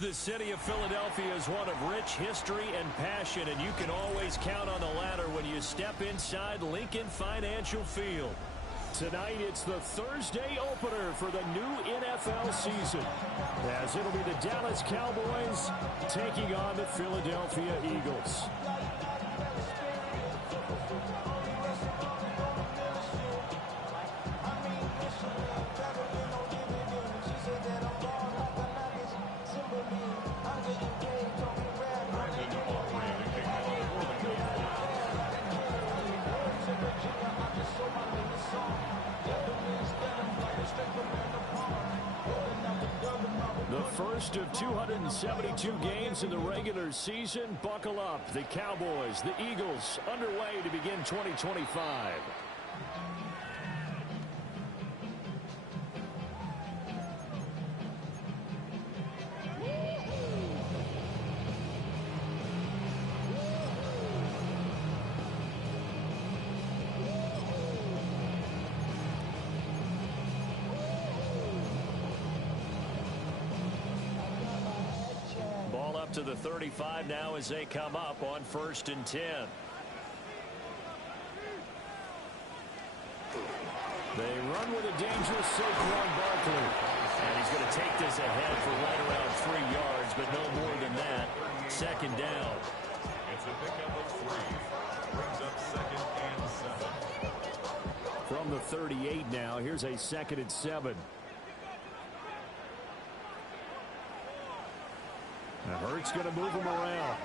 The city of Philadelphia is one of rich history and passion, and you can always count on the latter when you step inside Lincoln Financial Field. Tonight, it's the Thursday opener for the new NFL season, as it'll be the Dallas Cowboys taking on the Philadelphia Eagles. The first of 272 games in the regular season. Buckle up. The Cowboys, the Eagles, underway to begin 2025. To the 35 now as they come up on 1st and 10. They run with a dangerous Saquon Barkley. And he's going to take this ahead for right around 3 yards, but no more than that. 2nd down. It's a pickup of 3. Brings up 2nd and 7. From the 38 now, here's a 2nd and 7. Now Hurts going to move him around.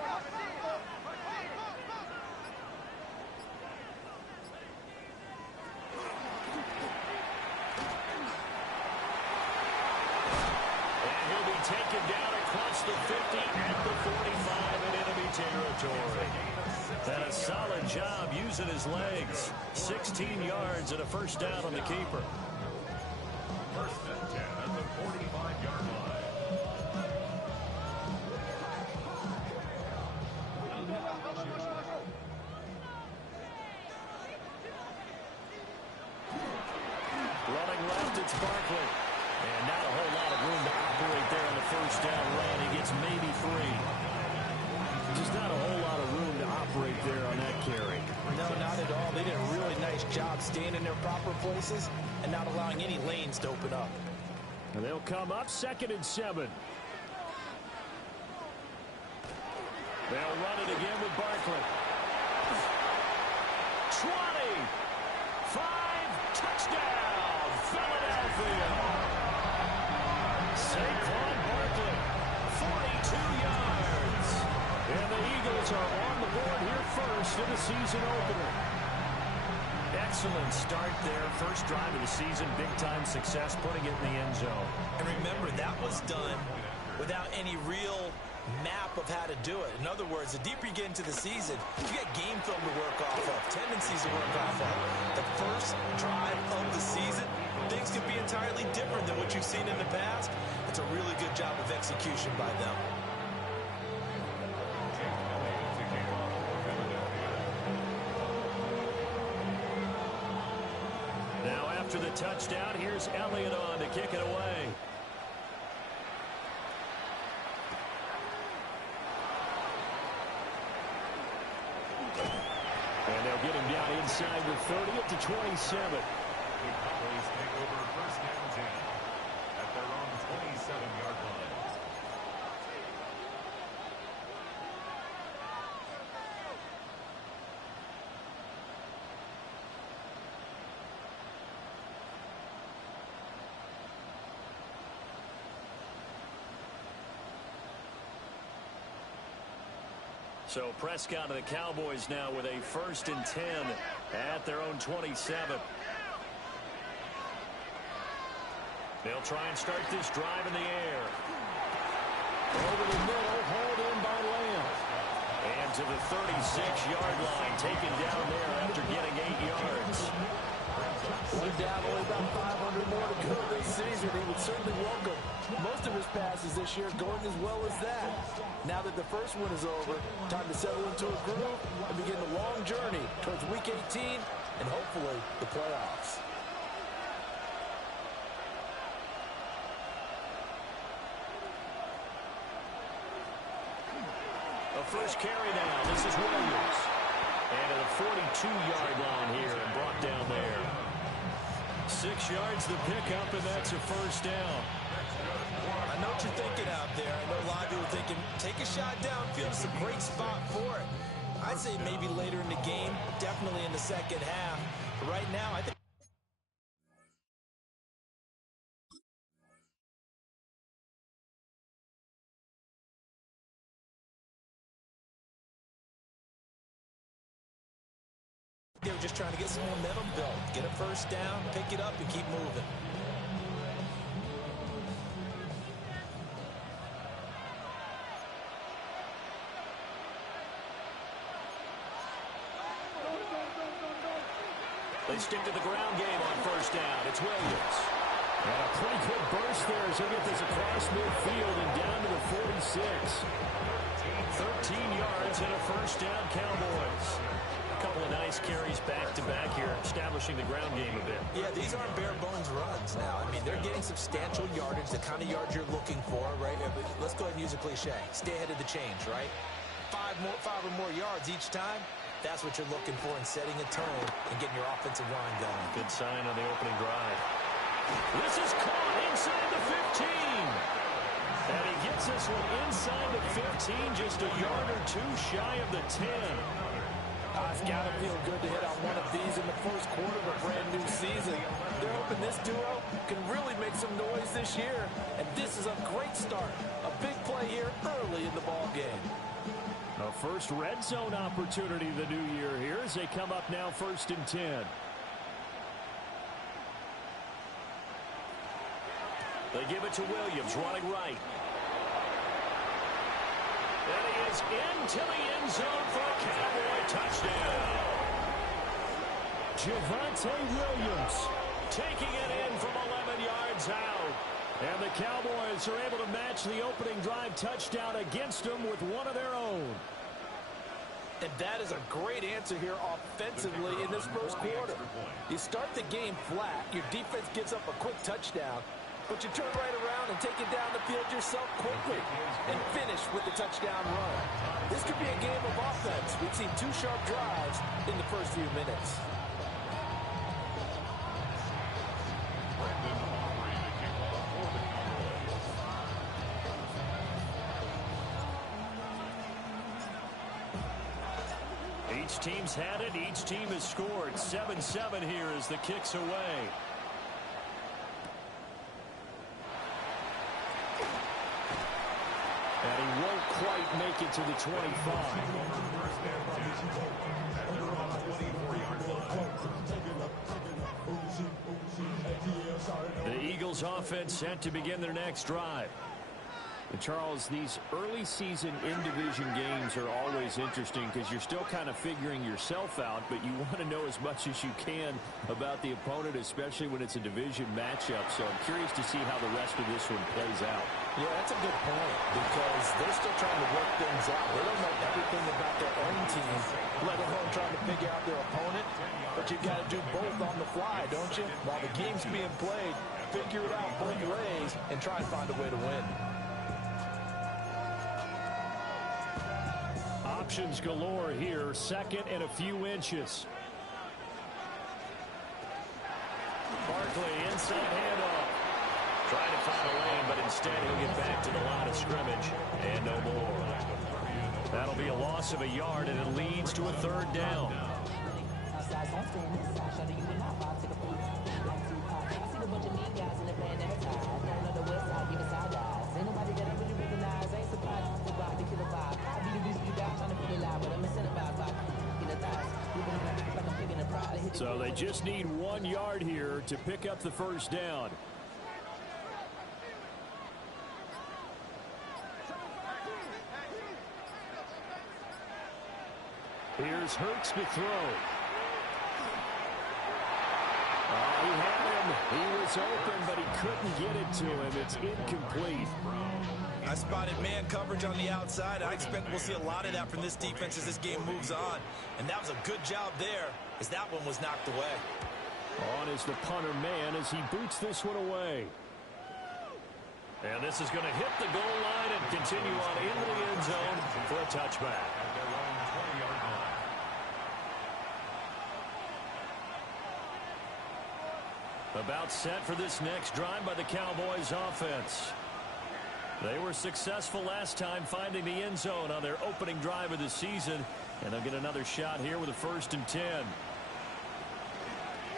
And he'll be taken down across the 50 at the 45 in enemy territory. And a solid job using his legs. 16 yards and a 1st down on the keeper. 1st and 10 at the 45-yard line. Running left, it's Barkley. And not a whole lot of room to operate there on the 1st down run. He gets maybe 3. Just not a whole lot of room to operate there on that carry. No, not at all. They did a really nice job staying in their proper places and not allowing any lanes to open up. And they'll come up 2nd and 7. They'll run it again with Barkley. 20. 5. Touchdown. Philadelphia. Saquon Barkley. 42 yards. And the Eagles are on the board here first in the season opener. Excellent start there. First drive of the season. Big-time success putting it in the end zone. And remember, that was done without any real map of how to do it. In other words, the deeper you get into the season, you get game film to work off of, tendencies to work off of. The first drive of the season, things could be entirely different than what you've seen in the past. It's a really good job of execution by them. Now after the touchdown, here's Elliott on to kick it away. And they'll get him down inside the 30 up to 27. The Cowboys take over 1st and 10 at their own 27-yard line. So Prescott and the Cowboys now with a 1st and 10 at their own 27. They'll try and start this drive in the air. Over the middle, hauled in by Lamb. And to the 36-yard line, taken down there after getting 8 yards. One down, only about 500 more to go this season. He would certainly welcome most of his passes this year going as well as that. Now that the first one is over, time to settle into a groove and begin the long journey towards Week 18 and hopefully the playoffs. A first carry now. This is Williams. And to the 42-yard line here and brought down there. 6 yards the pickup, and that's a first down. I know what you're thinking out there. I know a lot of you are thinking, take a shot downfield. It's a great spot for it. I'd say maybe later in the game, definitely in the second half. But right now, I think they were just trying to get some momentum built. Get a first down, pick it up, and keep moving. They stick to the ground game on first down. It's Williams. And a pretty good burst there as he'll get this across midfield and down to the 46. 13 yards and a first down, Cowboys. A couple of nice carries back-to-back here, establishing the ground game a bit. Yeah, these aren't bare-bones runs now. I mean, they're getting substantial yardage, the kind of yards you're looking for, right? Let's go ahead and use a cliche. Stay ahead of the change, right? Five or more yards each time. That's what you're looking for in setting a tone and getting your offensive line going. Good sign on the opening drive. This is caught inside the 15. And he gets this one inside the 15, just a yard or two shy of the 10. It's got to feel good to hit on one of these in the first quarter of a brand new season. They're hoping this duo can really make some noise this year. And this is a great start. A big play here early in the ball game. A first red zone opportunity the new year here as they come up now 1st and 10. They give it to Williams running right. And he is into the end zone for a Cowboy touchdown. Javonte Williams taking it in from 11 yards out. And the Cowboys are able to match the opening drive touchdown against them with one of their own. And that is a great answer here offensively in this first quarter. You start the game flat, your defense gives up a quick touchdown, but you turn right around and take it down the field yourself quickly and finish with the touchdown run. This could be a game of offense. We've seen 2 sharp drives in the first few minutes. Each team's had it. Each team has scored. 7-7 here as the kick's away. And he won't quite make it to the 25. The Eagles offense set to begin their next drive. And Charles, these early season in-division games are always interesting because you're still kind of figuring yourself out, but you want to know as much as you can about the opponent, especially when it's a division matchup. So I'm curious to see how the rest of this one plays out. Yeah, that's a good point because they're still trying to work things out. They don't know everything about their own team, let alone trying to figure out their opponent. But you got to do both on the fly, don't you? While the game's being played, figure it out both ways and try and find a way to win. Options galore here, second and a few inches. Barkley inside handoff. Trying to find a lane, but instead he'll get back to the line of scrimmage. And no more. That'll be a loss of a yard, and it leads to a 3rd down. So they just need 1 yard here to pick up the first down. Here's Hurts to throw. Oh, he had him. He was open, but he couldn't get it to him. It's incomplete. I spotted man coverage on the outside. I expect we'll see a lot of that from this defense as this game moves on. And that was a good job there as that one was knocked away. On is the punter man as he boots this one away. And this is going to hit the goal line and continue on into the end zone for a touchback. At their own 20-yard line. About set for this next drive by the Cowboys offense. They were successful last time finding the end zone on their opening drive of the season, and they'll get another shot here with a 1st and 10.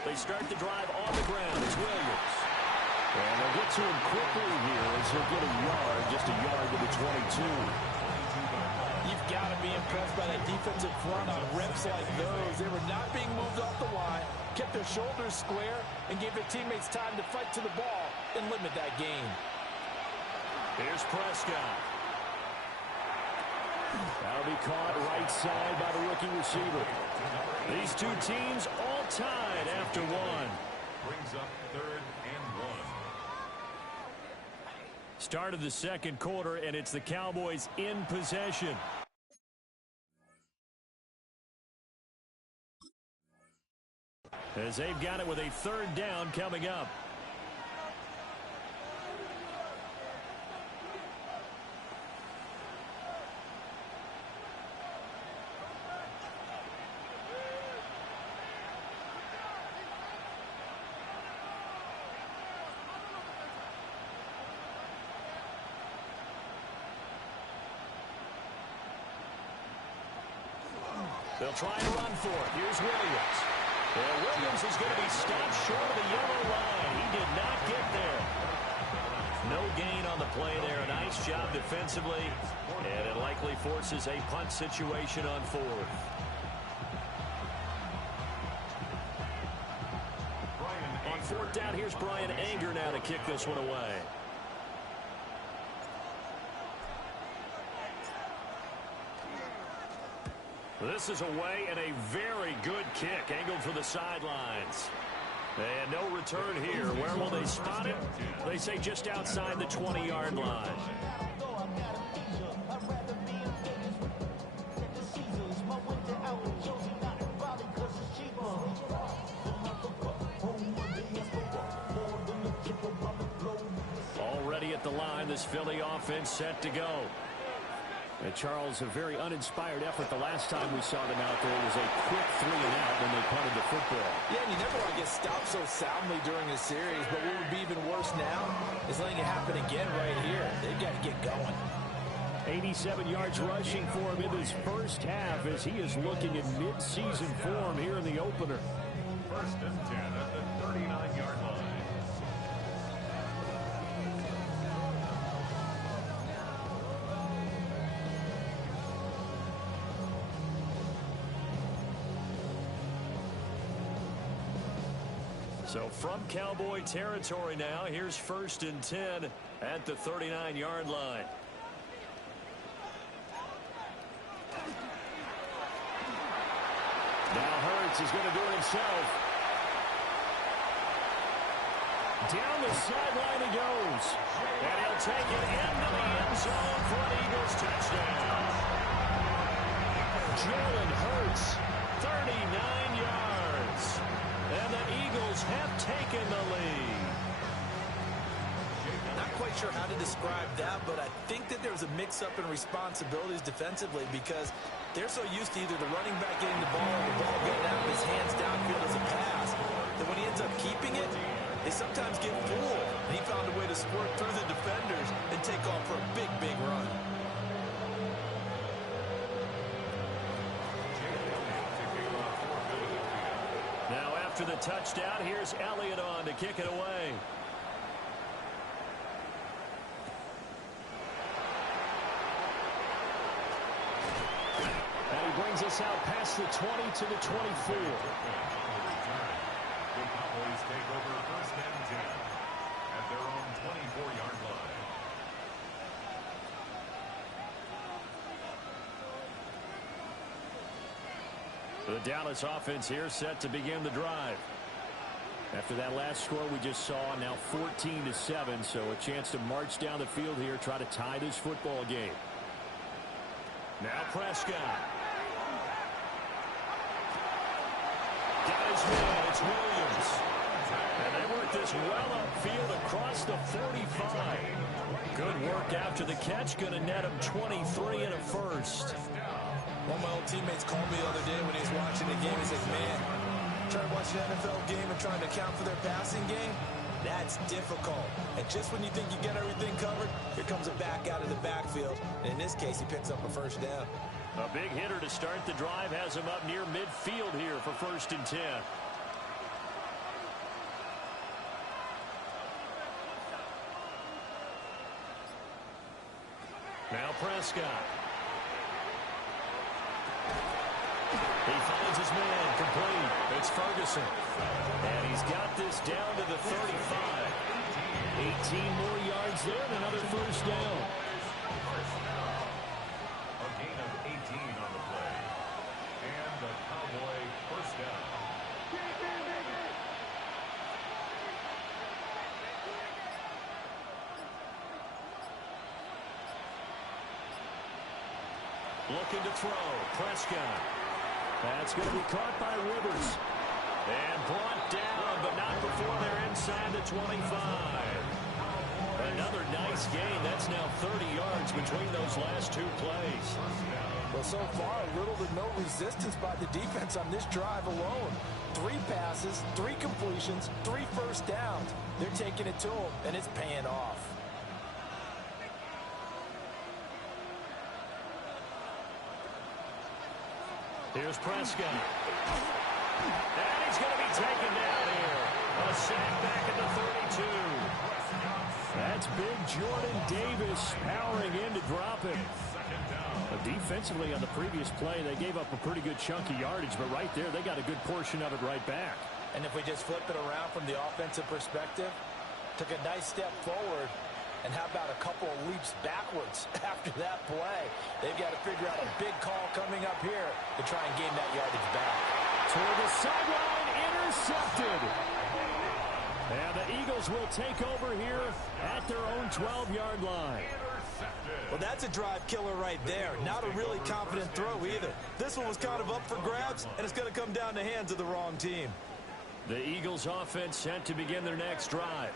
They start the drive on the ground. It's Williams. And they'll get to him quickly here as he'll get a yard, just a yard to the 22. You've got to be impressed by that defensive front on reps like those. They were not being moved off the line, kept their shoulders square, and gave their teammates time to fight to the ball and limit that gain. Here's Prescott. That'll be caught right side by the rookie receiver. These two teams all tied after one. Brings up 3rd and 1. Start of the second quarter, and it's the Cowboys in possession. As they've got it with a 3rd down coming up. They'll try and run for it. Here's Williams. And Williams is going to be stopped short of the yellow line. He did not get there. No gain on the play there. A nice job defensively. And it likely forces a punt situation on 4th. On 4th down, here's Brian Anger now to kick this one away. This is away and a very good kick angled for the sidelines. And no return here. Where will they spot it? They say just outside the 20-yard line. Already at the line, this Philly offense set to go. And Charles, a very uninspired effort the last time we saw them out there. It was a quick 3 and out when they punted the football. Yeah, and you never want to get stopped so soundly during the series, but what would be even worse now is letting it happen again right here. They've got to get going. 87 yards rushing for him in this first half as he is looking in mid-season form here in the opener. 1st and 10 at the 39-yard line. So from Cowboy territory now, here's 1st and 10 at the 39-yard line. Now Hurts is going to do it himself. Down the sideline he goes. And he'll take it into the end zone for an Eagles touchdown. Jalen Hurts, 39 yards. And the Eagles have taken the lead. Not quite sure how to describe that, but I think that there was a mix-up in responsibilities defensively because they're so used to either the running back getting the ball or the ball getting out of his hands downfield as a pass that when he ends up keeping it, they sometimes get fooled. And he found a way to squirt through the defenders and take off for a big, big run. Now after the touchdown, here's Elliott on to kick it away. And he brings us out past the 20 to the 24. The Cowboys take over 1st and 10 at their own 24-yard line. The Dallas offense here set to begin the drive. After that last score we just saw, now 14-7, so a chance to march down the field here, try to tie this football game. Now Prescott. Got his man, it's Williams. And they work this well upfield across the 45. Good work after the catch. Going to net him 23 and a first. One of my old teammates called me the other day when he was watching the game. He's like, man, trying to watch an NFL game and trying to account for their passing game, that's difficult. And just when you think you get everything covered, here comes a back out of the backfield. And in this case, he picks up a first down. A big hitter to start the drive has him up near midfield here for 1st and 10. Now Prescott. He finds his man complete. It's Ferguson. And he's got this down to the 35. 18 more yards there and another first down. A gain of 18 on the play. And the Cowboy first down. Looking to throw. Prescott. That's going to be caught by Rivers. And brought down, but not before they're inside the 25. Another nice gain. That's now 30 yards between those last two plays. Well, so far, little to no resistance by the defense on this drive alone. 3 passes, 3 completions, 3 first downs. They're taking it to them, and it's paying off. Here's Prescott. And he's going to be taken down here. A sack back at the 32. That's big Jordan Davis powering in to drop him. Defensively on the previous play, they gave up a pretty good chunk of yardage, but right there, they got a good portion of it right back. And if we just flip it around from the offensive perspective, took a nice step forward, and how about a couple of leaps backwards after that play? They've got to figure out a big call coming up here to try and gain that yardage back. Toward the sideline, intercepted. And the Eagles will take over here at their own 12-yard line. Well, that's a drive killer right there. Not a really confident throw either. This one was kind of up for grabs, and it's going to come down the hands of the wrong team. The Eagles offense set to begin their next drive.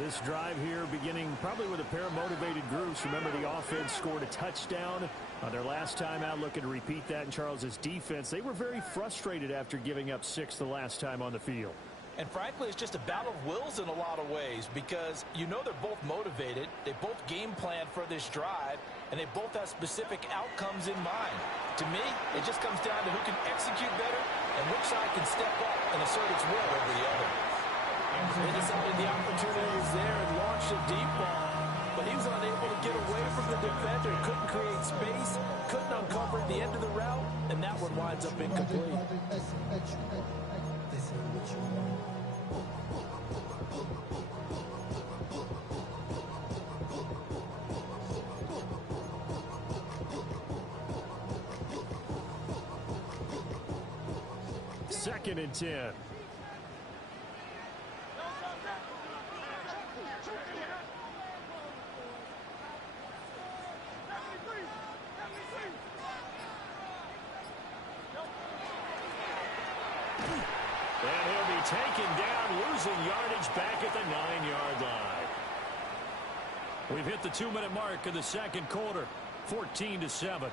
This drive here beginning probably with a pair of motivated groups. Remember, the offense scored a touchdown on their last time out. Looking to repeat that in Charles's defense. They were very frustrated after giving up 6 the last time on the field. And frankly, it's just a battle of wills in a lot of ways because you know they're both motivated. They both game plan for this drive, and they both have specific outcomes in mind. To me, it just comes down to who can execute better and which side can step up and assert its will over the other. They decided the opportunity was there and launched a deep ball, but he was unable to get away from the defender, couldn't create space, couldn't uncover the end of the route, and that one winds up incomplete. Second and 10. And he'll be taken down, losing yardage back at the 9-yard line. We've hit the 2-minute mark of the second quarter, 14-7.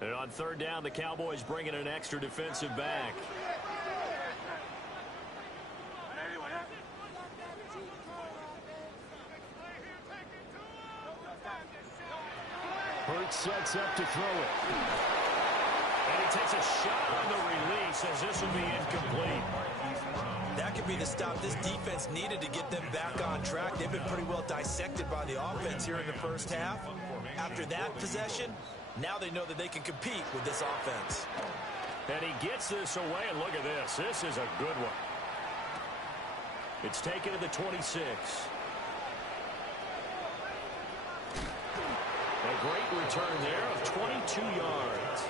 And on third down, the Cowboys bring in an extra defensive back. Hurts sets up to throw it. And he takes a shot on the release as this will be incomplete. That could be the stop this defense needed to get them back on track. They've been pretty well dissected by the offense here in the first half. After that possession, now they know that they can compete with this offense. And he gets this away, and look at this. This is a good one. It's taken to the 26. A great return there of 22 yards.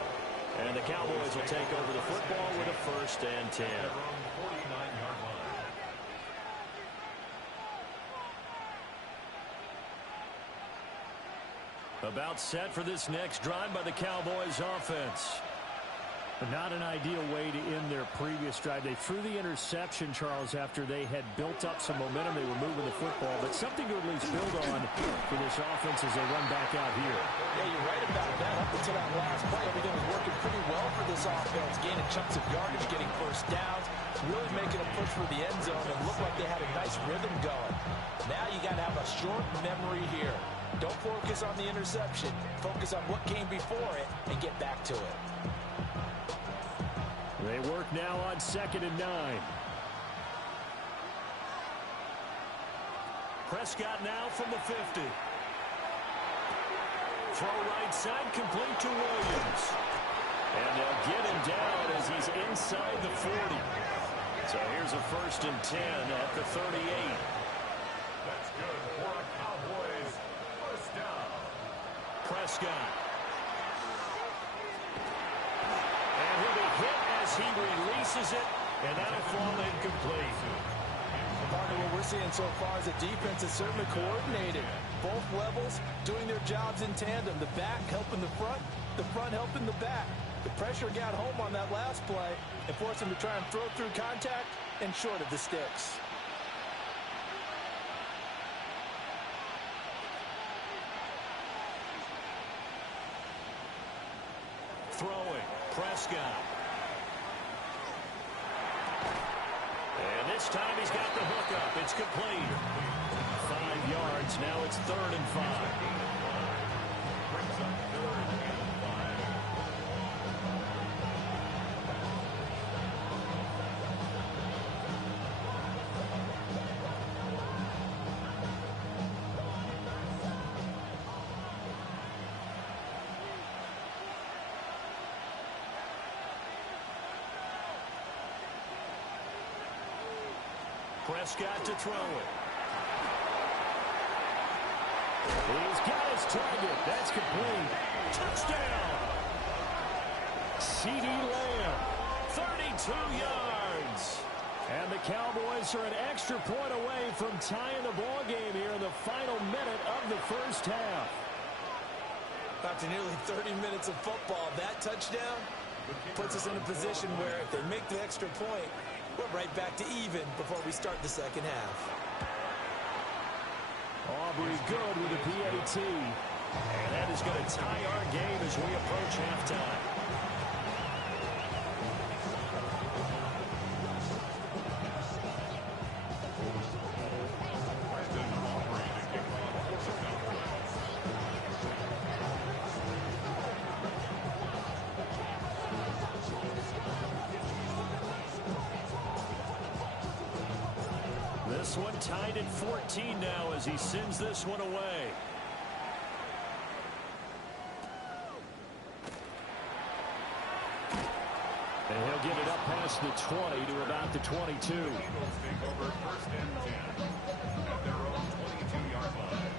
And the Cowboys will take over the football with a 1st and 10. About set for this next drive by the Cowboys offense. But not an ideal way to end their previous drive. They threw the interception, Charles, after they had built up some momentum. They were moving the football, but something to at least build on for this offense as they run back out here. Yeah, you're right about that. Up until that last play, everything was working pretty well for this offense, gaining chunks of yardage, getting first downs, really making a push for the end zone, and looked like they had a nice rhythm going. Now you got to have a short memory here. Don't focus on the interception. Focus on what came before it and get back to it. They work now on 2nd and 9. Prescott now from the 50. Throw right side, complete to Williams. And they'll get him down as he's inside the 40. So here's a 1st and 10 at the 38. That's good for a Cowboys first down. Prescott. And he'll be hit as he releases it, and that'll fall incomplete. Partner, what we're seeing so far is the defense is certainly coordinated. Both levels doing their jobs in tandem. The back helping the front helping the back. The pressure got home on that last play and forced him to try and throw through contact and short of the sticks. Throwing, Prescott. And this time he's got the hook up. It's complete. 5 yards. Now it's 3rd and 5. Brings up 3rd and 5. Prescott to throw it. He's got his target. That's complete. Touchdown. C.D. Lamb, 32 yards. And the Cowboys are an extra point away from tying the ball game here in the final minute of the first half. After nearly 30 minutes of football, that touchdown puts us in a position where if they make the extra point, we're right back to even before we start the second half. Aubrey good with a PAT. And that is going to tie our game as we approach halftime. This one tied at 14 now as he sends this one away. And he'll get it up past the 20 to about the 22. Eagles take over 1st and 10 at their own 22-yard line.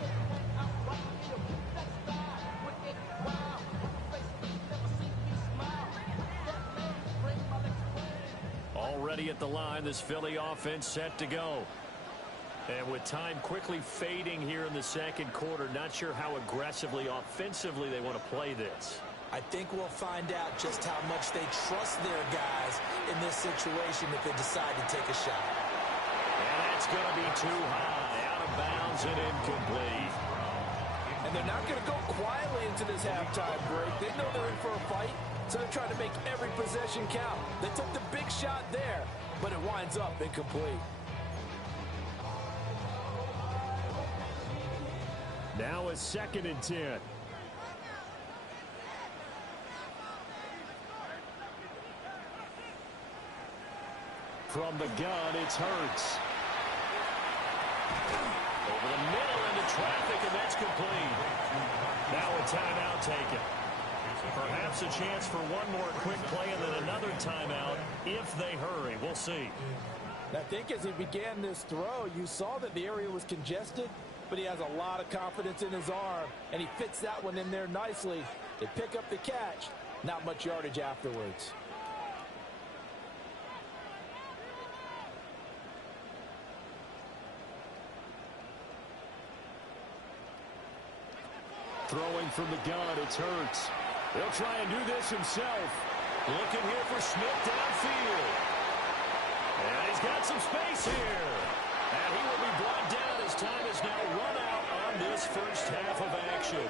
Already at the line, this Philly offense set to go. And with time quickly fading here in the second quarter, not sure how aggressively, offensively they want to play this. I think we'll find out just how much they trust their guys in this situation if they decide to take a shot. And that's going to be too high, out of bounds and incomplete. And they're not going to go quietly into this halftime break. They know they're in for a fight, so they're trying to make every possession count. They took the big shot there, but it winds up incomplete. Now it's 2nd and 10. From the gun, it's Hurts. Over the middle into traffic, and that's complete. Now a timeout taken. Perhaps a chance for one more quick play and then another timeout if they hurry. We'll see. I think as he began this throw, you saw that the area was congested, but he has a lot of confidence in his arm, and he fits that one in there nicely. They pick up the catch, not much yardage afterwards. Throwing from the gun, it's Hurts. He'll try and do this himself. Looking here for Smith downfield. And he's got some space here. And he will be brought down as time is now run out on this first half of action.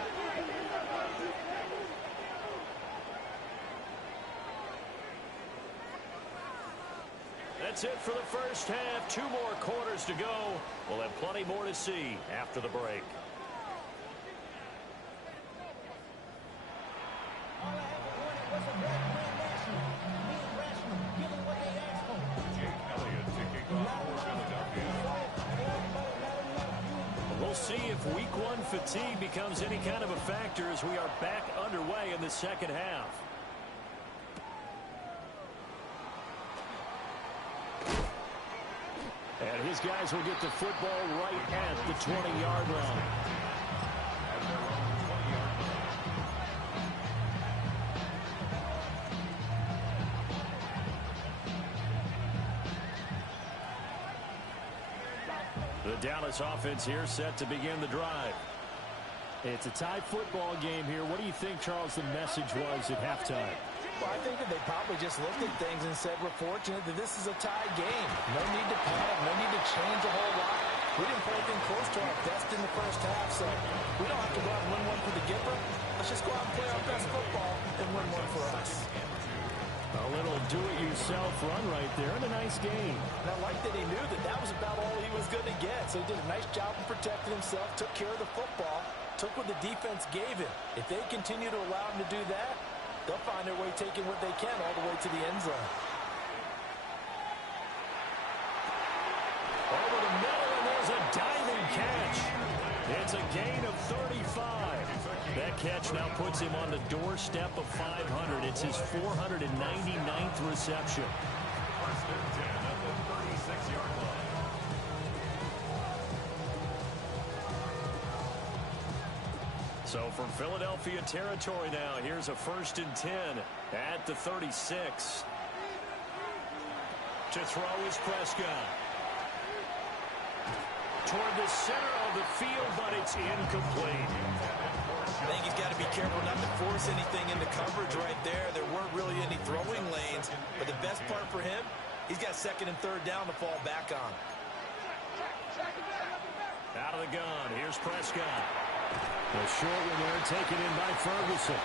That's it for the first half. 2 more quarters to go. We'll have plenty more to see after the break. We'll see if week 1 fatigue becomes any kind of a factor as we are back underway in the second half. And his guys will get the football right at the 20-yard line. The Dallas offense here set to begin the drive. It's a tie football game here. What do you think, Charles, the message was at halftime? Well, I think that they probably just looked at things and said, we're fortunate that this is a tie game. No need to panic, no need to change a whole lot. We didn't play anything close to our best in the first half, so we don't have to go out and win one for the Gipper. Let's just go out and play our best football and win one for us. A little do-it-yourself run right there and a nice game. And I like that he knew that that was about all he was going to get, so he did a nice job of protecting himself, took care of the football, took what the defense gave him. If they continue to allow him to do that, they'll find their way taking what they can all the way to the end zone. Over the middle, and there's a diving catch. It's a gain of 35. That catch now puts him on the doorstep of 500. It's his 499th reception. First and 10 at the 36-yard line. So from Philadelphia territory now, here's a 1st and 10 at the 36. To throw is Prescott. Toward the center of the field, but it's incomplete. I think he's got to be careful not to force anything into coverage right there. There weren't really any throwing lanes, but the best part for him, he's got 2nd and 3rd down to fall back on. Out of the gun, here's Prescott. The short one there taken in by Ferguson.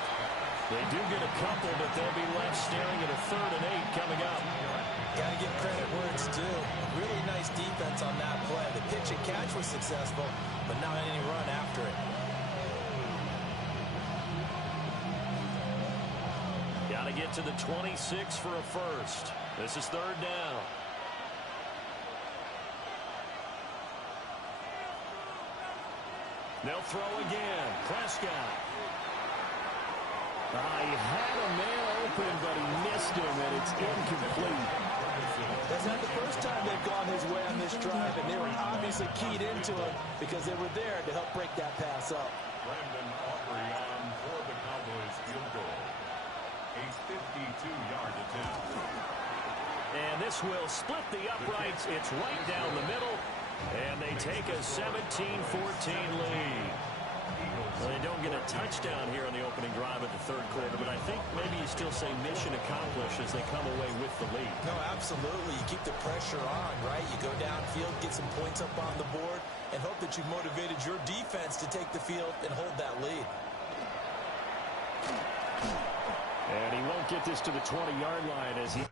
They do get a couple, but they'll be left staring at a 3rd and 8 coming up. Got to give credit where it's due. Really nice defense on that play. The pitch and catch was successful, but not any run after it. Got to get to the 26 for a first. This is 3rd down. They'll throw again. Prescott. He had a man open, but he missed him, and it's incomplete. That's not the first time they've gone his way on this drive, and they were obviously keyed into it because they were there to help break that pass up. Brandon Aubrey on for the Cowboys field goal. A 52-yard attempt. And this will split the uprights. It's right down the middle, and they take a 17-14 lead. Well, they don't get a touchdown here on the opening drive of the 3rd quarter, but I think maybe you still say mission accomplished as they come away with the lead. No, absolutely. You keep the pressure on, right? You go downfield, get some points up on the board, and hope that you've motivated your defense to take the field and hold that lead. And he won't get this to the 20-yard line as he...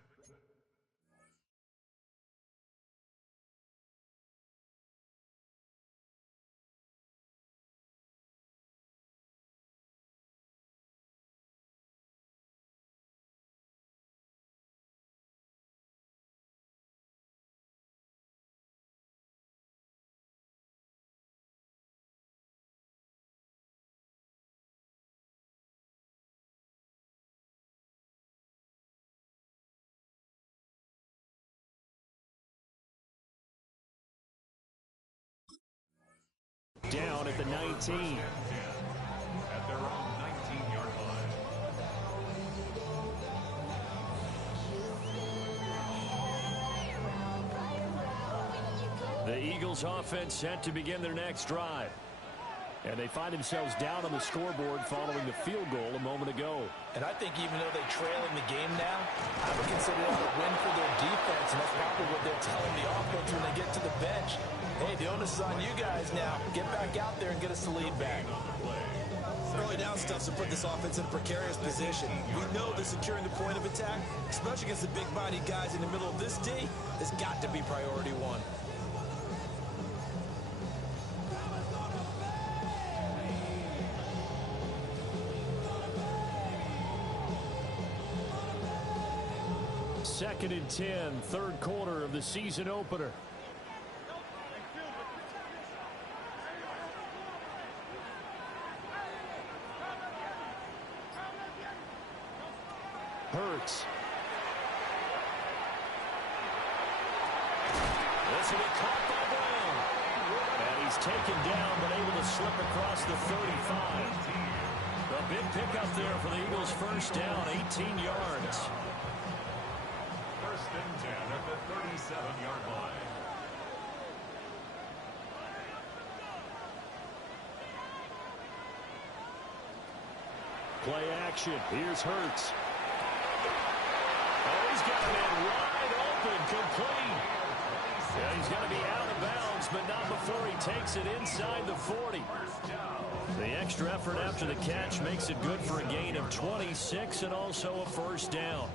down at the 19. At their own 19-yard line. The Eagles offense set to begin their next drive. And they find themselves down on the scoreboard following the field goal a moment ago. And I think even though they trail in the game now, I would consider that a win for their defense, and that's probably what they're telling the offense when they get to the bench. Hey, the onus is on you guys now. Get back out there and get us the lead back. Early down stuff to put this offense in a precarious position. We know that securing the point of attack, especially against the big-bodied guys in the middle of this D, has got to be priority one. Second and 10, third quarter of the season opener. Hurts. This will be caught by Brown. And he's taken down, but able to slip across the 35. A big pickup there for the Eagles' first down, 18 yards. First and 10 at the 37-yard line. Play action. Here's Hurts. Oh, he's got a man wide open, complete. Yeah, he's going to be out of bounds, but not before he takes it inside the 40. The extra effort after the catch makes it good for a gain of 26 and also a first down.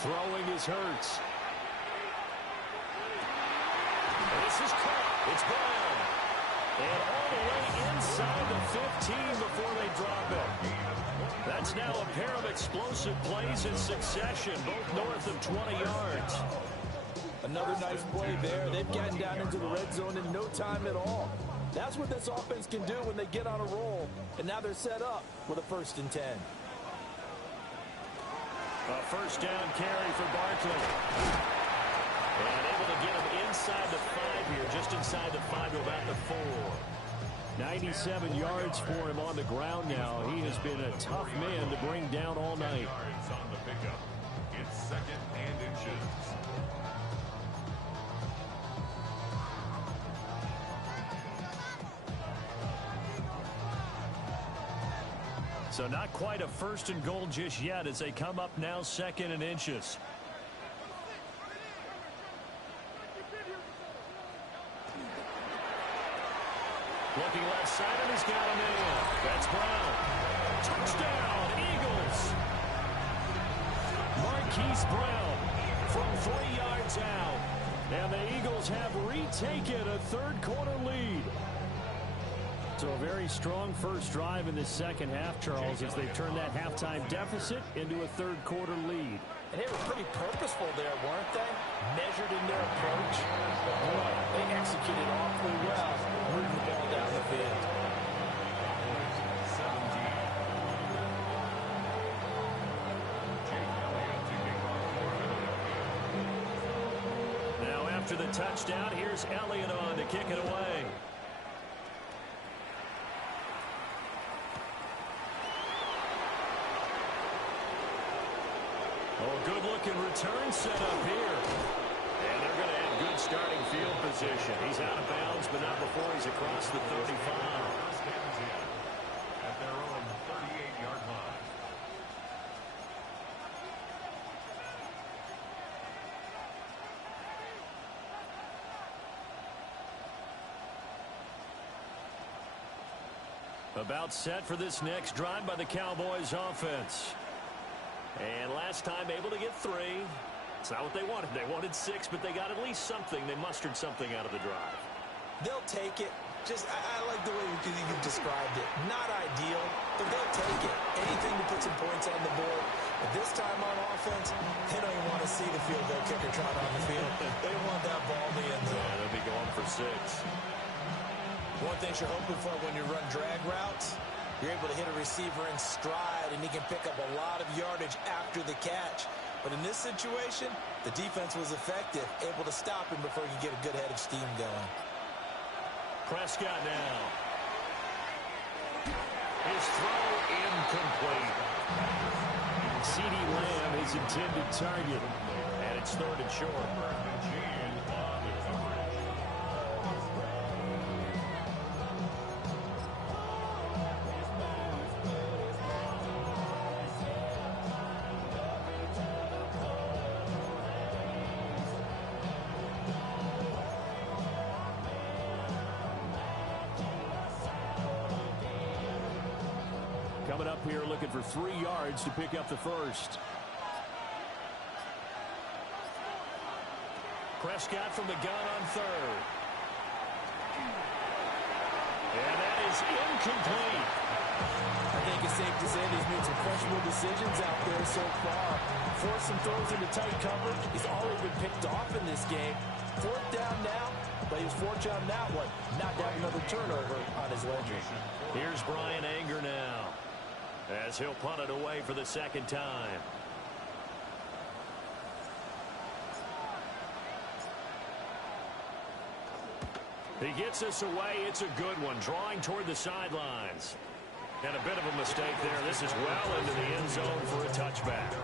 Throwing is Hurts. This is caught. It's Brown. And all the way inside the 15 before they drop it. That's now a pair of explosive plays in succession, both north of 20 yards. Another nice play there. They've gotten down into the red zone in no time at all. That's what this offense can do when they get on a roll. And now they're set up with a first and 10. A first down carry for Barkley. And able to get him inside the 5 here, just inside the 5 to about the 4. 97 yards for him on the ground now. He has been a tough man to bring down all night. Yards on the pickup. It's second and inches. So not quite a first and goal just yet as they come up now second and inches. Looking left side, and he's got a man. That's Brown. Touchdown, Eagles. Marquise Brown from 3 yards out. And the Eagles have retaken a third quarter lead. So a very strong first drive in the second half, Charles, as they turn that halftime deficit into a third quarter lead. And they were pretty purposeful there, weren't they? Measured in their approach. But boy, they executed awfully well, moving the ball down the field. 17. Now after the touchdown, here's Elliott on to kick it away. Oh, good-looking return set up here. And they're going to have good starting field position. He's out of bounds, but not before he's across the 35. First and 10 at their own 38-yard line. About set for this next drive by the Cowboys offense. And last time able to get 3. It's not what they wanted. They wanted 6, but they got at least something. They mustered something out of the drive. They'll take it. I like the way you described it. Not ideal, but they'll take it. Anything to put some points on the board. But this time on offense, they don't even want to see the field goal kicker trot on the field. They want that ball in the end zone. Yeah, they'll be going for 6. One thing you're hoping for when you run drag routes, you're able to hit a receiver in stride, and he can pick up a lot of yardage after the catch. But in this situation, the defense was effective, able to stop him before he could get a good head of steam going. Prescott now. His throw incomplete. CeeDee Lamb, his intended target. And it's 3rd and short. Coming up here looking for 3 yards to pick up the first. Prescott from the gun on 3rd. And that is incomplete. I think it's safe to say he's made some questionable decisions out there so far. Forced some throws into tight coverage. He's already been picked off in this game. 4th down now, but he was fortunate on that one. Not to have another turnover on his ledger. Here's Brian Anger now, as he'll punt it away for the 2nd time. He gets us away. It's a good one, drawing toward the sidelines. And a bit of a mistake there. This is well into the end zone for a touchback.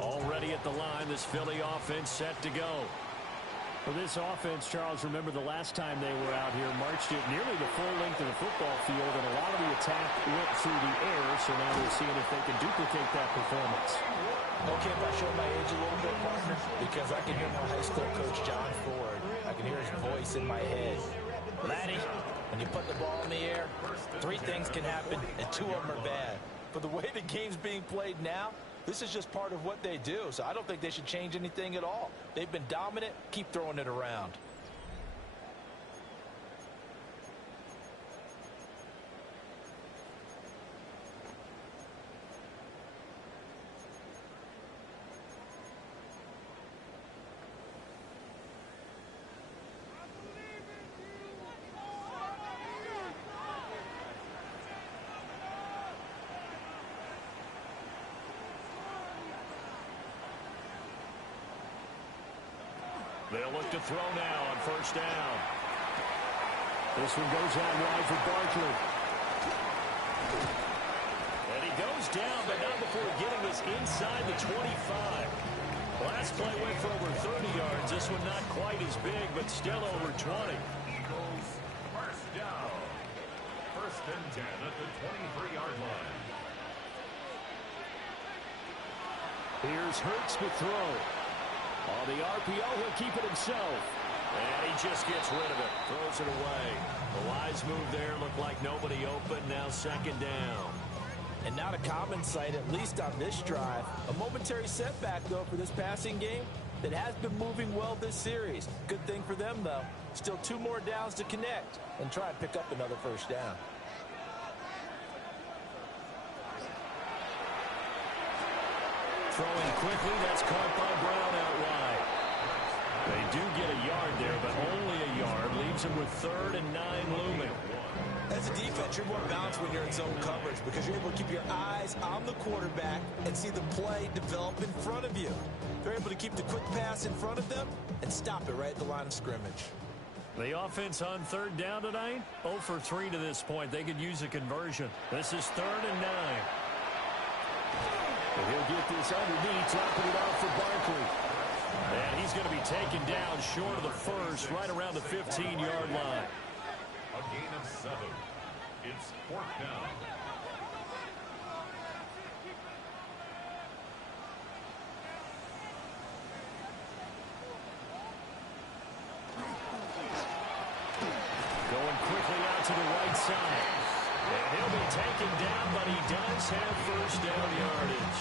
Already at the line, this Philly offense set to go. For this offense, Charles, remember the last time they were out here, marched it nearly the full length of the football field, and a lot of the attack went through the air, so now they're seeing if they can duplicate that performance. Okay, if I show my age a little bit, partner, because I can hear my high school coach, John Ford. I can hear his voice in my head. Laddie, when you put the ball in the air, 3 things can happen, and 2 of them are bad. For the way the game's being played now, this is just part of what they do, so I don't think they should change anything at all. They've been dominant. Keep throwing it around. They'll look to throw now on 1st down. This one goes out wide for Barkley. And he goes down, but not before getting us inside the 25. Last play went for over 30 yards. This one not quite as big, but still over 20. Eagles, 1st down. 1st and 10 at the 23-yard line. Here's Hurts to throw. On the RPO, he'll keep it himself. And he just gets rid of it. Throws it away. The wise move there. Looked like nobody open. Now 2nd down. And not a common sight, at least on this drive. A momentary setback, though, for this passing game that has been moving well this series. Good thing for them, though. Still 2 more downs to connect and try and pick up another 1st down. Throwing quickly, that's caught by Brown out wide. They do get a yard there, but only a yard. Leaves them with 3rd and 9 looming. As a defense, you're more balanced when you're in zone coverage because you're able to keep your eyes on the quarterback and see the play develop in front of you. They're able to keep the quick pass in front of them and stop it right at the line of scrimmage. The offense on 3rd down tonight, 0 for 3 to this point. They could use a conversion. This is 3rd and 9. And he'll get this underneath, dropping it off for Barkley. And he's going to be taken down short of the first, right around the 15-yard line. A gain of 7. It's 4th down. Going quickly out to the right side. And he'll be taken down, but he does have 1st down yardage.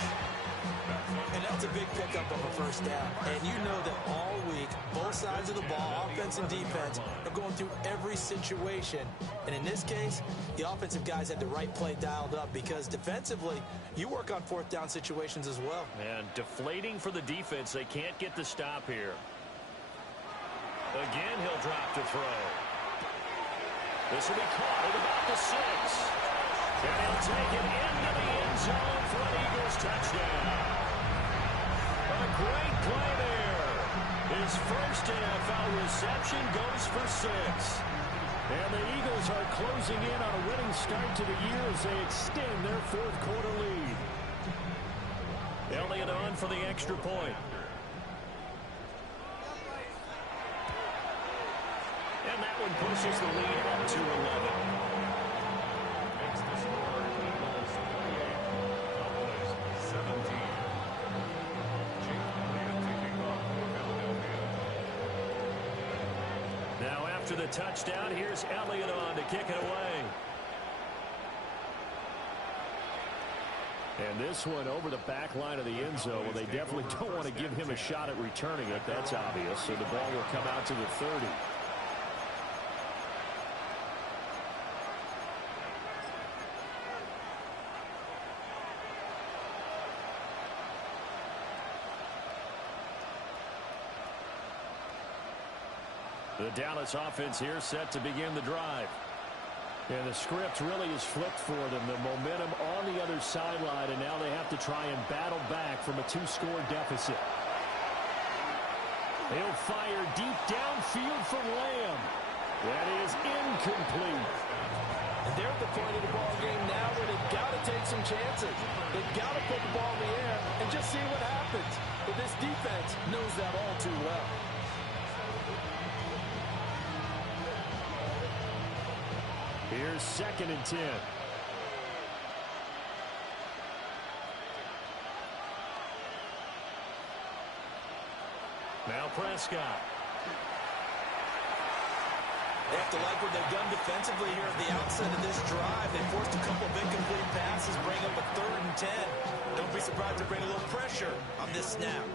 And that's a big pickup of a 1st down. And you know that all week, both sides of the ball, offense and defense, are going through every situation. And in this case, the offensive guys had the right play dialed up because defensively, you work on 4th down situations as well. And deflating for the defense. They can't get the stop here. Again, he'll drop to throw. This will be caught at about the 6. And he'll take it into the end zone for an Eagles touchdown. great play there. His first NFL reception goes for 6. And the Eagles are closing in on a winning start to the year as they extend their fourth quarter lead. Elliott on for the extra point. And that one pushes the lead up to 11. Makes the score Eagles 28, Cowboys 17. Jake Elliott taking off for Philadelphia. Now after the touchdown, here's Elliott on to kick it away. And this one over the back line of the end zone. Well, they definitely don't want to give him a shot at returning it. That's obvious. So the ball will come out to the 30. The Dallas offense here set to begin the drive. And the script really is flipped for them. The momentum on the other sideline, and now they have to try and battle back from a 2-score deficit. He'll fire deep downfield from Lamb. That is incomplete. And they're at the point of the ball game now where they've got to take some chances. They've got to put the ball in the air and just see what happens. But this defense knows that all too well. Here's 2nd and 10. Now Prescott. They have to like what they've done defensively here at the outset of this drive. They forced a couple of incomplete passes, bring up a 3rd and 10. Don't be surprised to bring a little pressure on this snap.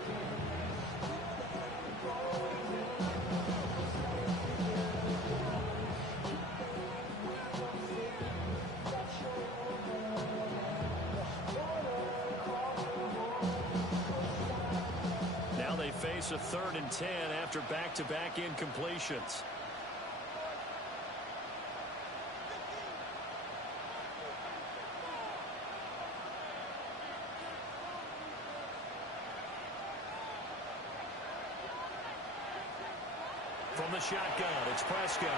Face a 3rd and 10 after back-to-back incompletions. From the shotgun, it's Prescott.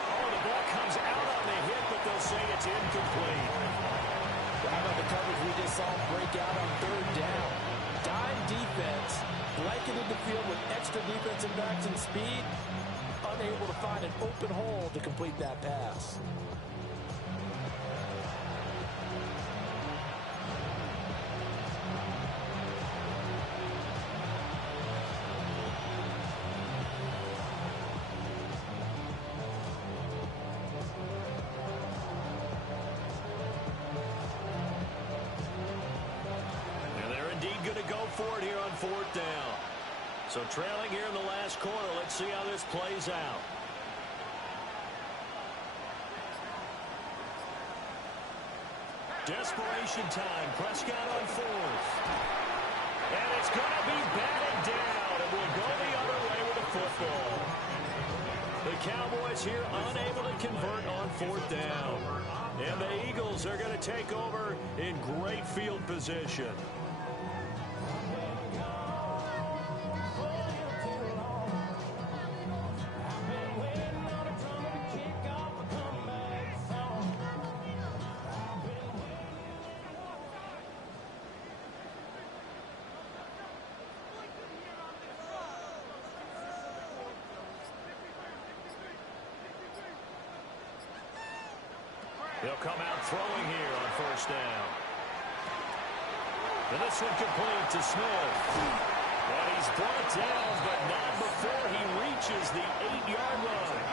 Oh, the ball comes out on the hit, but they'll say it's incomplete. Right on the coverage, we just saw him break out on 3rd down. Dime defense, blanketed the field with extra defensive backs and speed, unable to find an open hole to complete that pass. For it here on 4th down. So trailing here in the last quarter. Let's see how this plays out. Desperation time. Prescott on 4th. And it's going to be batted down. And we'll go the other way with the football. The Cowboys here unable to convert on 4th down. And the Eagles are going to take over in great field position. They'll come out throwing here on 1st down. And this one complete to Smith. And he's brought down, but not before he reaches the 8-yard line.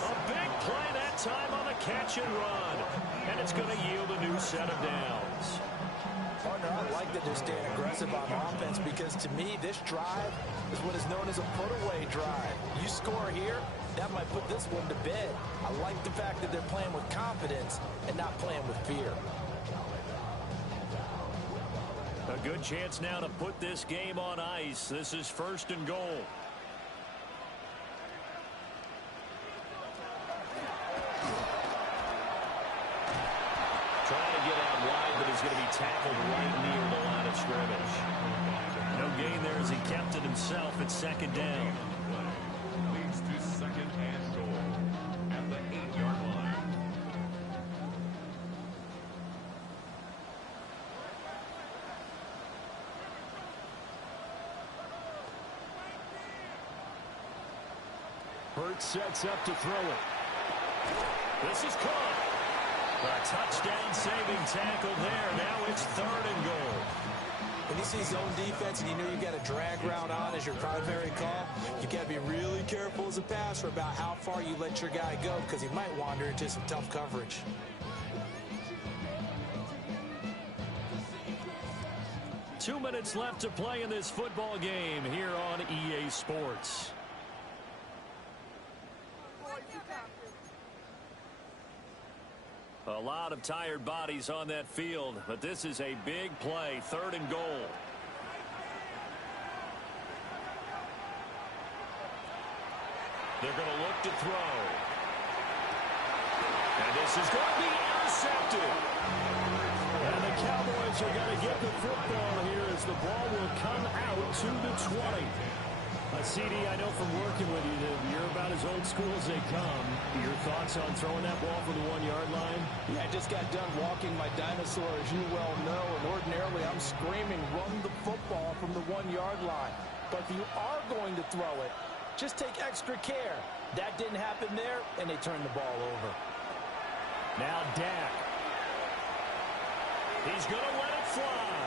A big play that time on the catch and run. And it's going to yield a new set of downs. Partner, I like that they're staying aggressive on offense because to me, this drive is what is known as a put-away drive. You score here, that might put this one to bed. I like the fact that they're playing with confidence and not playing with fear. A good chance now to put this game on ice. This is 1st and goal. Trying to get out wide, but he's going to be tackled right near the line of scrimmage. No gain there as he kept it himself at second down. Leads to second and goal at the 8-yard line. Hurts sets up to throw it. This is caught. A touchdown saving tackle there. Now it's 3rd and goal. When you see zone defense and you know you got a drag route on as your primary call, you got to be really careful as a passer about how far you let your guy go because he might wander into some tough coverage. Two minutes left to play in this football game here on EA Sports. A lot of tired bodies on that field, but this is a big play, 3rd and goal. They're going to look to throw. And this is going to be intercepted. And the Cowboys are going to get the football here as the ball will come out to the 20. CD, I know from working with you that you're about as old school as they come. Your thoughts on throwing that ball from the 1-yard line? Yeah, I just got done walking my dinosaur, as you well know, and ordinarily I'm screaming, run the football from the 1-yard line. But if you are going to throw it, just take extra care. That didn't happen there, and they turned the ball over. Now Dak. He's going to let it fly.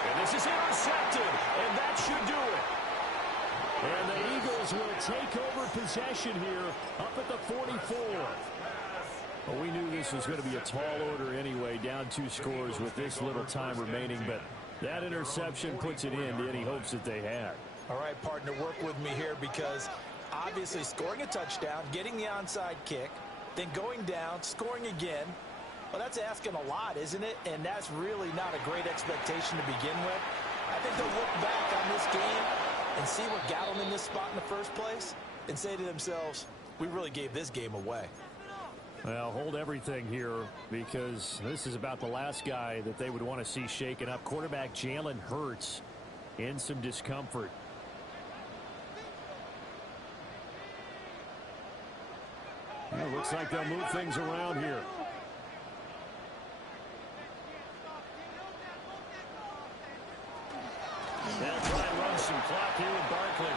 And this is intercepted, and that should do it. And the Eagles will take over possession here up at the 44. Well, we knew this was going to be a tall order anyway, down 2 scores with this little time remaining, but that interception puts it into any hopes that they had. All right, partner, work with me here because obviously scoring a touchdown, getting the onside kick, then going down, scoring again, well, that's asking a lot, isn't it? And that's really not a great expectation to begin with. I think they'll look back on this game and see what got them in this spot in the first place and say to themselves, we really gave this game away. Well, hold everything here because this is about the last guy that they would want to see shaken up. Quarterback Jalen Hurts in some discomfort. Well, looks like they'll move things around here. They'll try and run some clock here with Barkley.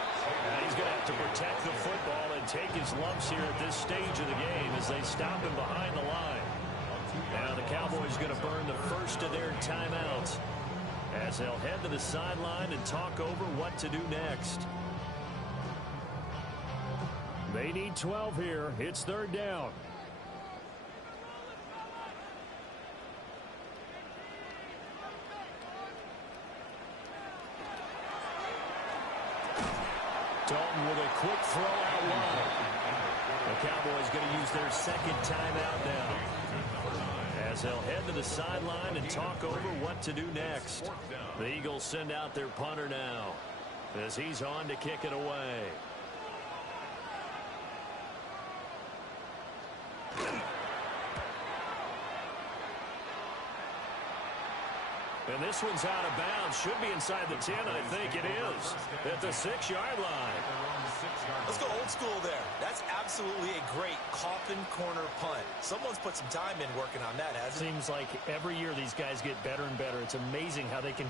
And he's going to have to protect the football and take his lumps here at this stage of the game as they stop him behind the line. Now the Cowboys going to burn the first of their timeouts as they'll head to the sideline and talk over what to do next. They need 12 here. It's 3rd down. Dalton with a quick throw out wide. The Cowboys going to use their 2nd timeout now as they'll head to the sideline and talk over what to do next. The Eagles send out their punter now as he's on to kick it away. And this one's out of bounds. Should be inside the 10, I think it is. At the 6-yard line. Let's go old school there. That's absolutely a great coffin corner punt. Someone's put some time in working on that, hasn't it? Seems like every year these guys get better and better. It's amazing how they can...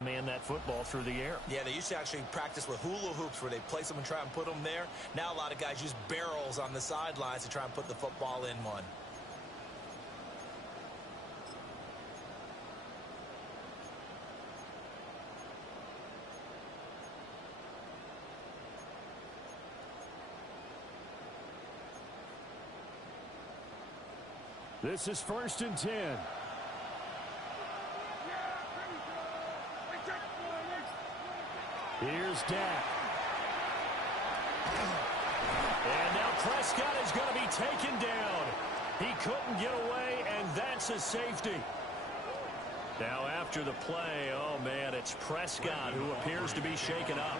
man that football through the air. Yeah, they used to actually practice with hula hoops where they place them and try and put them there. Now a lot of guys use barrels on the sidelines to try and put the football in one. This is 1st and 10. Here's Dak. And now Prescott is going to be taken down. He couldn't get away, and that's a safety. Now after the play, oh man, it's Prescott who appears to be shaken up.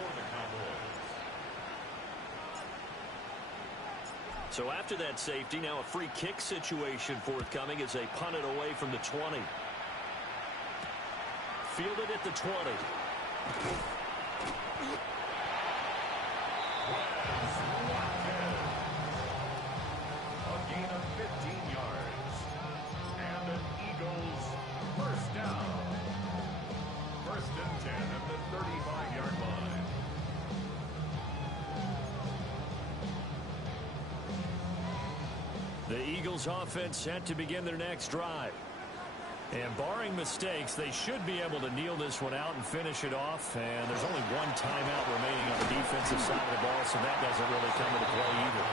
So after that safety, now a free kick situation forthcoming as they punt it away from the 20. Fielded at the 20. A gain of 15 yards. And an Eagles first down. First and 10 at the 35-yard line. The Eagles offense set to begin their next drive. And barring mistakes, they should be able to kneel this one out and finish it off. And there's only one timeout remaining on the defensive side of the ball, so that doesn't really come into play either.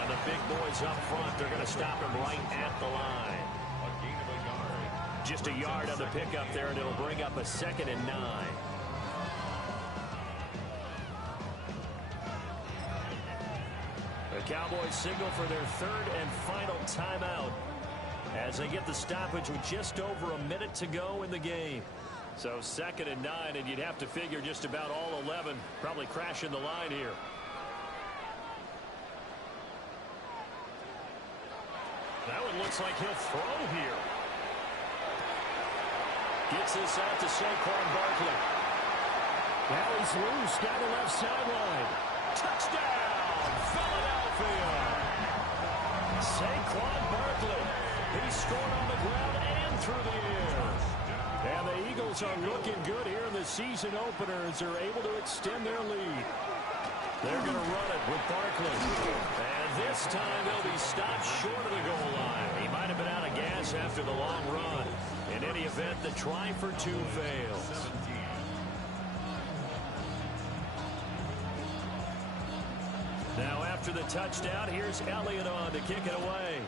And the big boys up front, they're going to stop him right at the line. A gain of a yard. Just a yard on the pickup there, and it'll bring up a 2nd and 9. The Cowboys signal for their 3rd and final timeout as they get the stoppage with just over a minute to go in the game. So 2nd and 9, and you'd have to figure just about all 11 probably crashing the line here. That one looks like he'll throw here. Gets this out to Saquon Barkley. Now he's loose down the left sideline. Touchdown, Philadelphia. Saquon Barkley. He scored on the ground and through the air. And the Eagles are looking good here in the season opener as they're able to extend their lead. They're going to run it with Barkley. And this time they'll be stopped short of the goal line. He might have been out of gas after the long run. In any event, the try for 2 fails. Now after the touchdown, here's Elliott on to kick it away.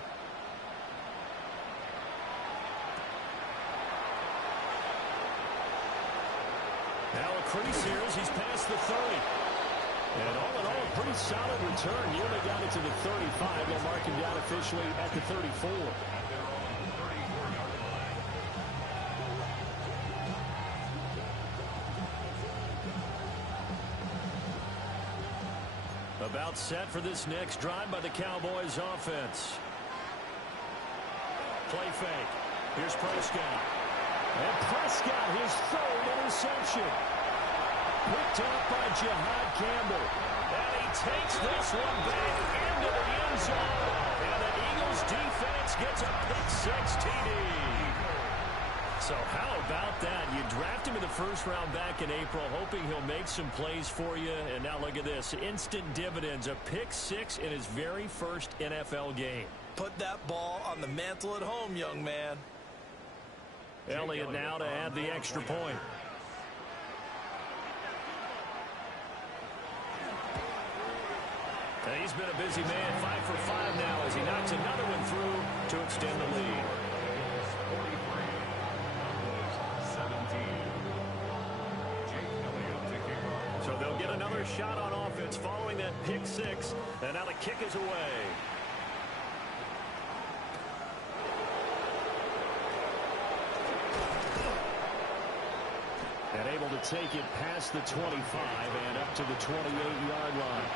Now a crease here as he's past the 30. And all in all, a pretty solid return. Nearly got it to the 35. They'll mark him down officially at the 34. About set for this next drive by the Cowboys offense. Play fake. Here's Prescott. And Prescott, his 3rd interception. Picked up by Jihad Campbell. And he takes this one back into the end zone. And the Eagles defense gets a pick-6 TD. So how about that? You draft him in the 1st round back in April, hoping he'll make some plays for you. And now look at this. Instant dividends. A pick-6 in his very first NFL game. Put that ball on the mantle at home, young man. Elliott now to add the extra point. And he's been a busy man, 5 for 5 now as he knocks another one through to extend the lead. 43. So they'll get another shot on offense following that pick-6, and now the kick is away. And able to take it past the 25 and up to the 28-yard line.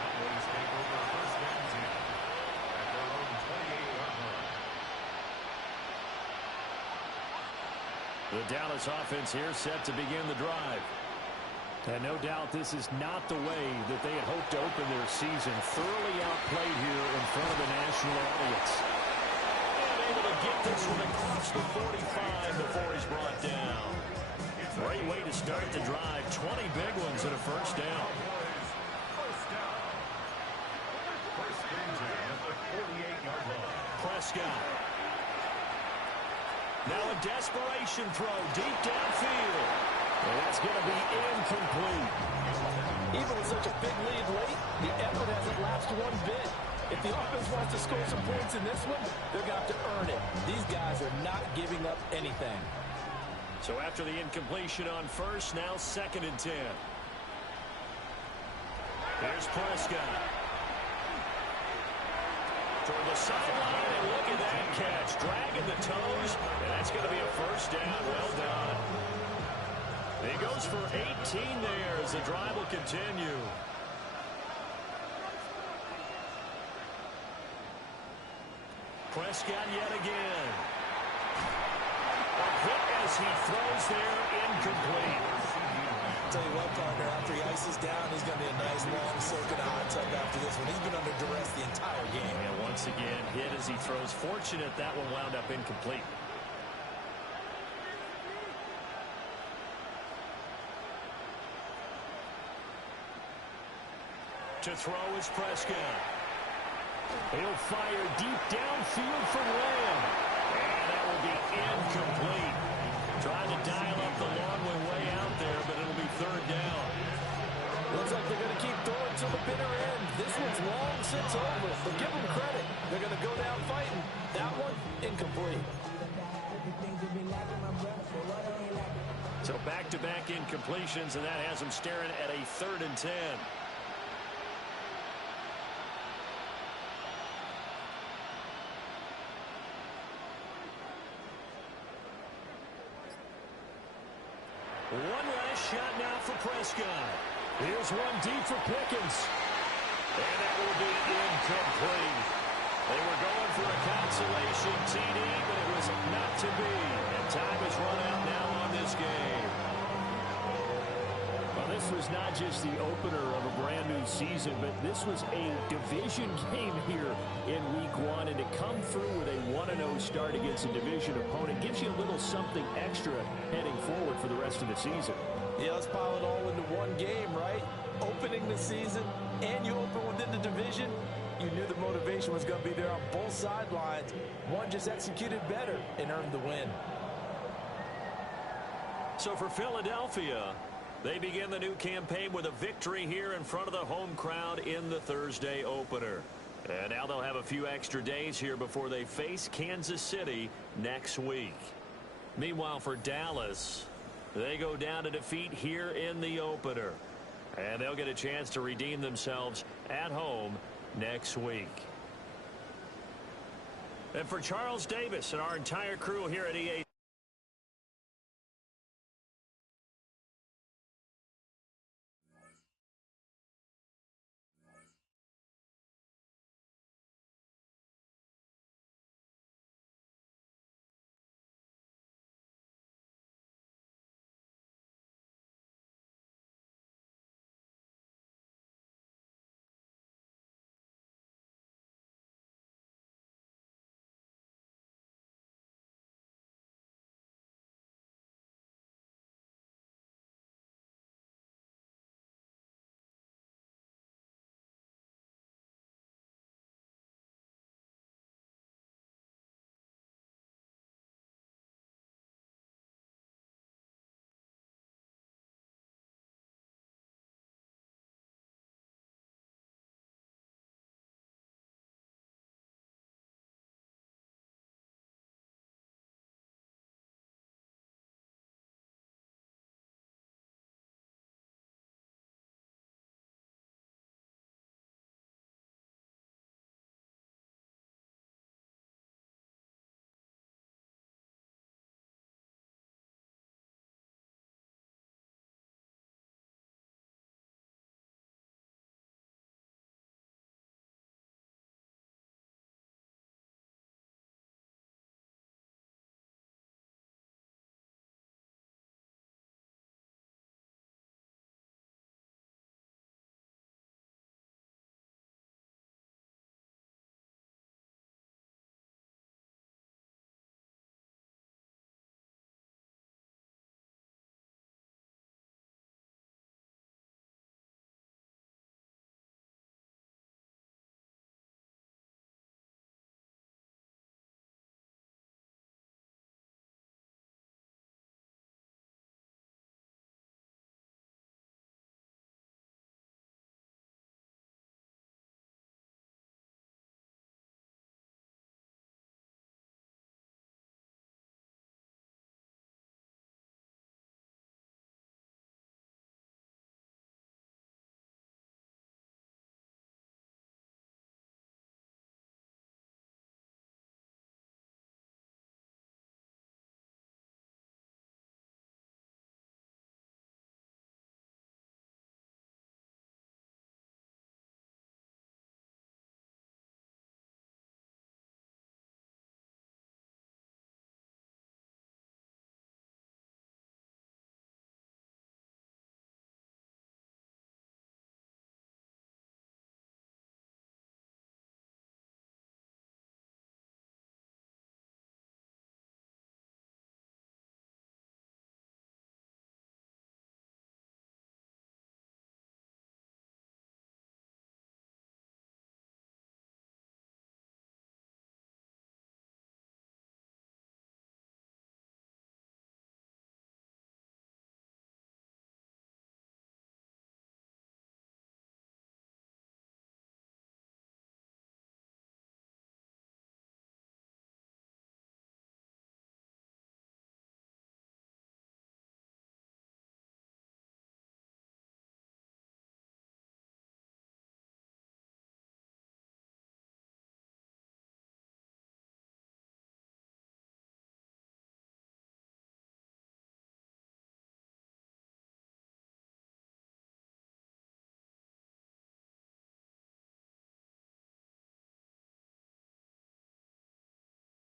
The Dallas offense here set to begin the drive. And no doubt this is not the way that they had hoped to open their season. Thoroughly outplayed here in front of the national audience. And able to get this one across the 45 before he's brought down. Great way to start the drive. 20 big ones and a first down. Prescott. Now a desperation throw deep downfield. And that's going to be incomplete. Even with such a big lead late, the effort hasn't lapsed one bit. If the offense wants to score some points in this one, they're going to have to earn it. These guys are not giving up anything. So after the incompletion on first, now 2nd and 10. Here's Prescott. Toward the sideline, and look at that catch. Dragging the toes, and that's going to be a first down. Well done. He goes for 18 there as the drive will continue. Prescott yet again. A hit as he throws there, incomplete. Tell you what, partner, after he ices down, he's going to be a nice long soak in a hot tub after this one. He's been under duress the entire game. And once again, hit as he throws. Fortunate that one wound up incomplete. To throw is Prescott. He'll fire deep downfield for Lamb. And that will be incomplete. Trying to dial up the long way out there, but it'll be third down. Looks like they're going to keep throwing till the bitter end. This one's long since over, but give them credit. They're going to go down fighting. That one, incomplete. So back-to-back incompletions, and that has them staring at a 3rd and 10. One last shot now for Prescott. Here's one deep for Pickens. And that will be incomplete. They were going for a consolation TD, but it was not to be. And time has run out now on this game. Well, this was not just the opener of a brand new season, but this was a division game here in week 1. And to come through with a 1-0 start against a division opponent gives you a little something extra heading forward for the rest of the season. Yeah, let's pile it all into one game, right? Opening the season, and you open within the division. You knew the motivation was going to be there on both sidelines. One just executed better and earned the win. So for Philadelphia, they begin the new campaign with a victory here in front of the home crowd in the Thursday opener. And now they'll have a few extra days here before they face Kansas City next week. Meanwhile, for Dallas, they go down to defeat here in the opener. And they'll get a chance to redeem themselves at home next week. And for Charles Davis and our entire crew here at EA